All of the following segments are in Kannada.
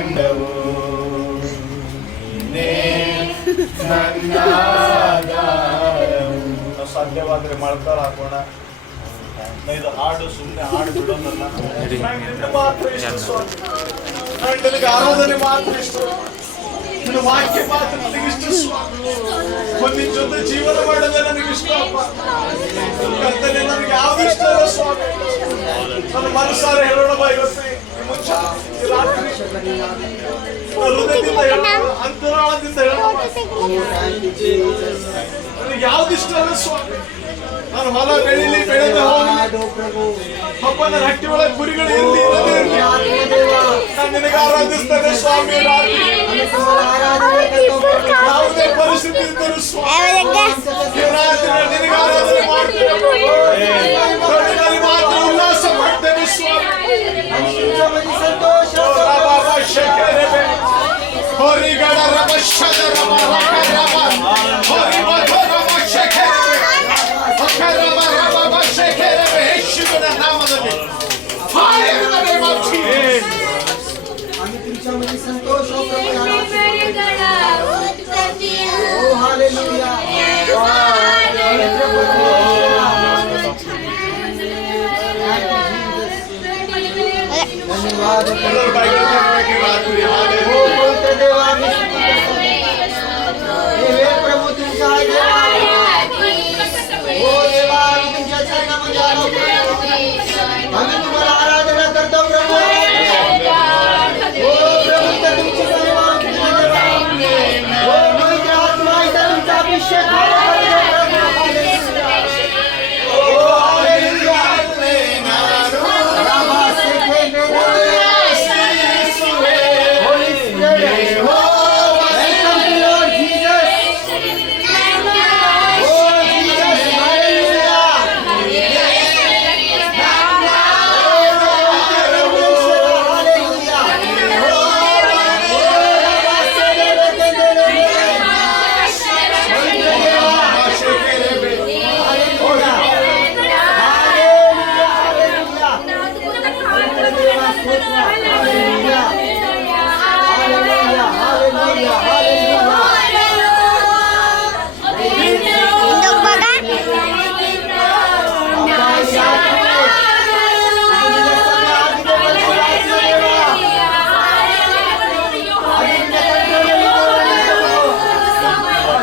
ಕಂಡವು ಸಾಧ್ಯವಾದ್ರೆ ಮಳ್ಕಾರ ಹಾಕೋಣ. ಇದು ಹಾಡು ಸುಮ್ಮನೆ ಹಾಡು ಬಿಡೋದಲ್ಲ. ನಿನ್ನ ಮಾತ್ರ ಇಷ್ಟು ನಿನಗೆ ಆರಾಧನೆ ಮಾತ್ರ ಇಷ್ಟ. ನಿನ್ನ ವಾಕ್ಯ ಮಾತ್ರ ನನಗೆ ಇಷ್ಟು ಒಂದು ಜೊತೆ ಜೀವನ ಮಾಡೋದೇ ನನಗೆ ಇಷ್ಟ ಕರ್ತನೆ ನನಗೆ ಯಾವ್ದು ಇಷ್ಟ ಅಲ್ಲ ಸ್ವಾಮಿ. ನನ್ನ ಮನಸ್ಸಾರೆ ಹೇಳೋಣ ಇವತ್ತು. ಮುಂಚೆ. ನನಗೆ ಯಾವ್ದಿಷ್ಟ ಅಲ್ಲ ಸ್ವಾಮಿ ನಾನು ಹೊಲ ಬೆಳಿಲಿ ಬೆಳೆದು ಹಬ್ಬ ನನ್ನ ಹಟ್ಟಿ ಒಳಗೆ ಗುರಿಗಳು ಇರಲಿ ನಾನು ಸ್ವಾಮಿ ಯಾವುದೇ ಪರಿಸ್ಥಿತಿ ಸ್ವಾಮಿ धन्यवाद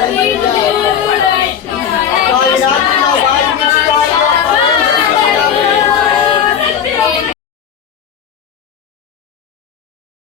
Hallelujah.